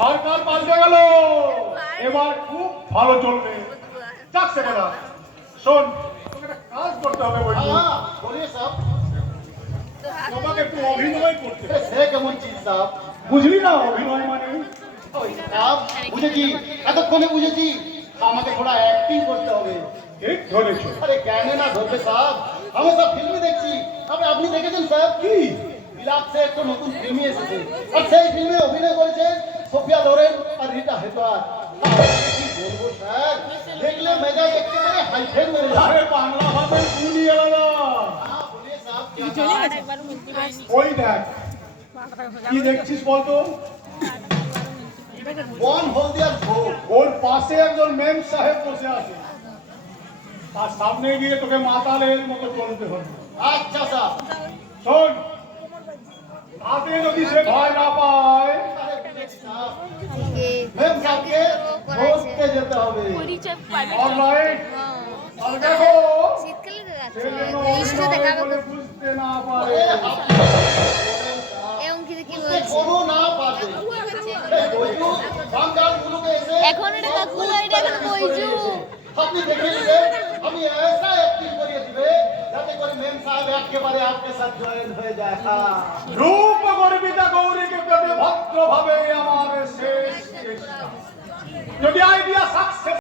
সরকার পাল্টে গেল, এবার খুব ভালো চলবে। যাক সে কথা, শোন তোকে একটা কাজ করতে হবে বলছি। बोलिए साहब। তোমাকে একটু অভিনয় করতে হবে। সে কেমন চিজ সাহেব? বুঝলি না অভিনয় মানে? ওই সাহেব বুঝেছি, এতক্ষণে বুঝেছি আমাকে थोड़ा एक्टिंग করতে হবে। ঠিক ধরেছ। আরে কেন না ধরবে সাহেব, আমি সব ফিল্মে দেখছি। আপনি দেখেছেন সাহেব কি বিলাপসে একটা নতুন ফিল্ম এসেছে, আর সেই ফিল্মে অভিনয় করেছে সোফিয়া লোরেন আর রিতা হেদওয়ার। কি বলবো স্যার, দেখলে মেজাজ একেবারে হাইফেন মেরে যায়। আরে বাংলা ভাষায় শুনি আলাদা। বলিए साहब क्या চলে बात? গেছে ওই দেখ, কি দেখছিস বলতো? বন হলদিয়ার ভোগ। ওর পাশে একজন মেম সাহেব বসে আছে, তার সামনে গিয়ে তোকে মাতালের মতো চলতে হবে। আচ্ছা সাহেব। শোন, তাতে যদি সে ভয় না পায়, আরে বুঝেছি সাহেব, মেম সাহেবকে ধরতে যেতে হবে। অলরাইট, আর দেখো শীতকালে তো যাচ্ছে সে যেন গ্রীষ্ম অভিনয় দেখাবে করে বুঝতে না পারে। আরে আপনি এবং কি কি বুঝতে বলছে কোনো না পারবে। এই বইজু বাঙ্গালগুলোকে এসে এখন এটা কাকুল এটা এখন বইজু আপনি দেখে নিলে আমি ऐसा एक्टिंग করিয়ে দিবে যাতে করে মেম সাহেব একেবারে আপনার সাথে জয়েন হয়ে যায়। হ্যাঁ, রূপ গর্বিতা গৌরীকে পেতে ভদ্রভাবে আমার শেষ চেষ্টা। যদি আইডিয়া সাকসেস